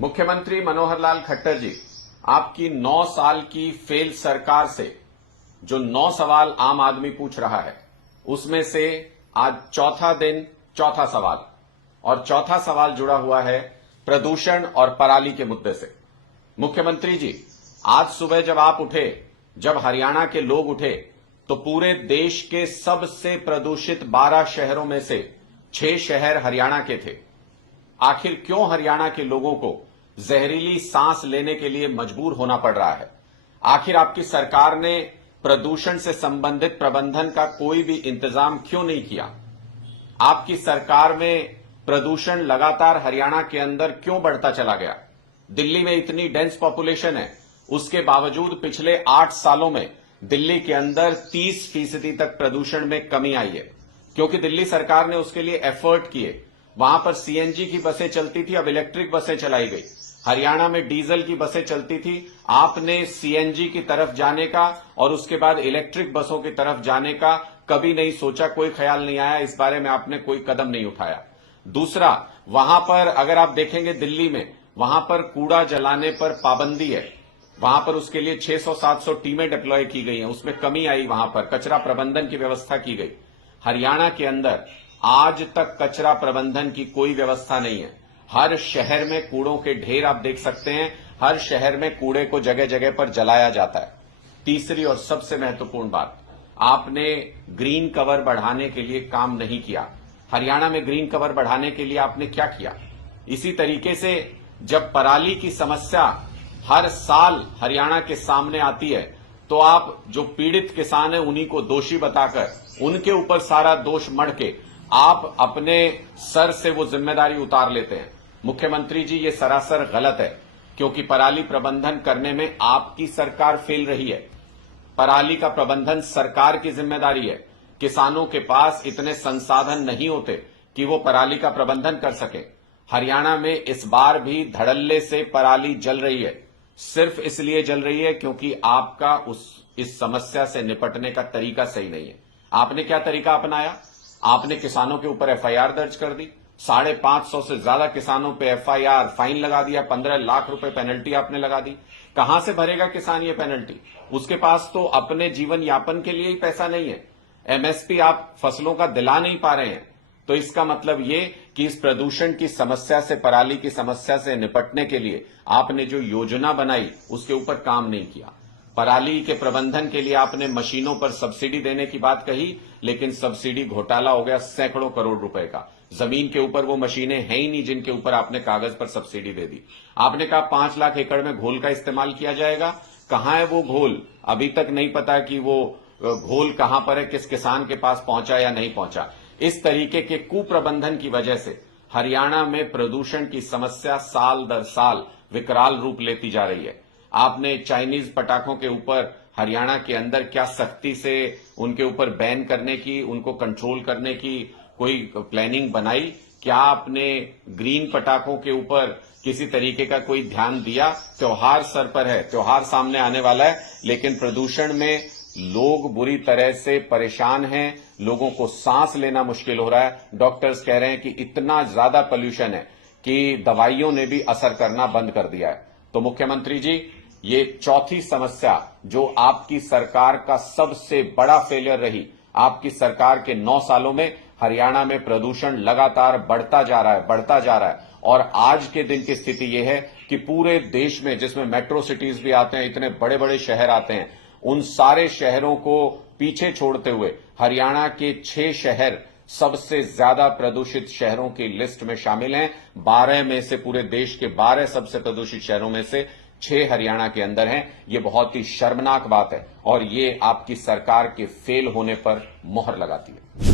मुख्यमंत्री मनोहर लाल खट्टर जी, आपकी 9 साल की फेल सरकार से जो 9 सवाल आम आदमी पूछ रहा है, उसमें से आज चौथा दिन चौथा सवाल, और चौथा सवाल जुड़ा हुआ है प्रदूषण और पराली के मुद्दे से। मुख्यमंत्री जी, आज सुबह जब आप उठे, जब हरियाणा के लोग उठे, तो पूरे देश के सबसे प्रदूषित 12 शहरों में से 6 शहर हरियाणा के थे। आखिर क्यों हरियाणा के लोगों को जहरीली सांस लेने के लिए मजबूर होना पड़ रहा है? आखिर आपकी सरकार ने प्रदूषण से संबंधित प्रबंधन का कोई भी इंतजाम क्यों नहीं किया? आपकी सरकार में प्रदूषण लगातार हरियाणा के अंदर क्यों बढ़ता चला गया? दिल्ली में इतनी डेंस पॉपुलेशन है, उसके बावजूद पिछले 8 सालों में दिल्ली के अंदर 30% तक प्रदूषण में कमी आई है, क्योंकि दिल्ली सरकार ने उसके लिए एफर्ट किए। वहां पर सीएनजी की बसें चलती थी, अब इलेक्ट्रिक बसें चलाई गई। हरियाणा में डीजल की बसें चलती थी, आपने सीएनजी की तरफ जाने का और उसके बाद इलेक्ट्रिक बसों की तरफ जाने का कभी नहीं सोचा, कोई ख्याल नहीं आया, इस बारे में आपने कोई कदम नहीं उठाया। दूसरा, वहां पर अगर आप देखेंगे दिल्ली में, वहां पर कूड़ा जलाने पर पाबंदी है, वहां पर उसके लिए 600-700 टीमें डिप्लॉय की गई हैं, उसमें कमी आई। वहां पर कचरा प्रबंधन की व्यवस्था की गई। हरियाणा के अंदर आज तक कचरा प्रबंधन की कोई व्यवस्था नहीं है। हर शहर में कूड़ों के ढेर आप देख सकते हैं, हर शहर में कूड़े को जगह जगह पर जलाया जाता है। तीसरी और सबसे महत्वपूर्ण बात, आपने ग्रीन कवर बढ़ाने के लिए काम नहीं किया। हरियाणा में ग्रीन कवर बढ़ाने के लिए आपने क्या किया? इसी तरीके से जब पराली की समस्या हर साल हरियाणा के सामने आती है, तो आप जो पीड़ित किसान है उन्हीं को दोषी बताकर उनके ऊपर सारा दोष मढ़ के आप अपने सर से वो जिम्मेदारी उतार लेते हैं। मुख्यमंत्री जी, ये सरासर गलत है, क्योंकि पराली प्रबंधन करने में आपकी सरकार फेल रही है। पराली का प्रबंधन सरकार की जिम्मेदारी है। किसानों के पास इतने संसाधन नहीं होते कि वो पराली का प्रबंधन कर सके। हरियाणा में इस बार भी धड़ल्ले से पराली जल रही है, सिर्फ इसलिए जल रही है क्योंकि आपका इस समस्या से निपटने का तरीका सही नहीं है। आपने क्या तरीका अपनाया? आपने किसानों के ऊपर एफआईआर दर्ज कर दी, 550 से ज्यादा किसानों पे एफआईआर, फाइन लगा दिया, 15 लाख रुपए पेनल्टी आपने लगा दी। कहां से भरेगा किसान ये पेनल्टी? उसके पास तो अपने जीवन यापन के लिए ही पैसा नहीं है। एमएसपी आप फसलों का दिला नहीं पा रहे हैं। तो इसका मतलब ये कि इस प्रदूषण की समस्या से, पराली की समस्या से निपटने के लिए आपने जो योजना बनाई उसके ऊपर काम नहीं किया। पराली के प्रबंधन के लिए आपने मशीनों पर सब्सिडी देने की बात कही, लेकिन सब्सिडी घोटाला हो गया सैकड़ों करोड़ रुपए का। जमीन के ऊपर वो मशीनें हैं ही नहीं जिनके ऊपर आपने कागज पर सब्सिडी दे दी। आपने कहा 5 लाख एकड़ में घोल का इस्तेमाल किया जाएगा। कहां है वो घोल? अभी तक नहीं पता कि वो घोल कहां पर है, किस किसान के पास पहुंचा या नहीं पहुंचा। इस तरीके के कुप्रबंधन की वजह से हरियाणा में प्रदूषण की समस्या साल दर साल विकराल रूप लेती जा रही है। आपने चाइनीज पटाखों के ऊपर हरियाणा के अंदर क्या सख्ती से उनके ऊपर बैन करने की, उनको कंट्रोल करने की कोई प्लानिंग बनाई? क्या आपने ग्रीन पटाखों के ऊपर किसी तरीके का कोई ध्यान दिया? त्योहार सर पर है, त्योहार सामने आने वाला है, लेकिन प्रदूषण में लोग बुरी तरह से परेशान हैं, लोगों को सांस लेना मुश्किल हो रहा है। डॉक्टर्स कह रहे हैं कि इतना ज्यादा पोल्यूशन है कि दवाइयों ने भी असर करना बंद कर दिया है। तो मुख्यमंत्री जी, ये चौथी समस्या जो आपकी सरकार का सबसे बड़ा फेलियर रही। आपकी सरकार के 9 सालों में हरियाणा में प्रदूषण लगातार बढ़ता जा रहा है, और आज के दिन की स्थिति यह है कि पूरे देश में, जिसमें मेट्रो सिटीज भी आते हैं, इतने बड़े बड़े शहर आते हैं, उन सारे शहरों को पीछे छोड़ते हुए हरियाणा के 6 शहर सबसे ज्यादा प्रदूषित शहरों की लिस्ट में शामिल हैं। 12 में से, पूरे देश के 12 सबसे प्रदूषित शहरों में से 6 हरियाणा के अंदर हैं। ये बहुत ही शर्मनाक बात है और ये आपकी सरकार के फेल होने पर मोहर लगाती है।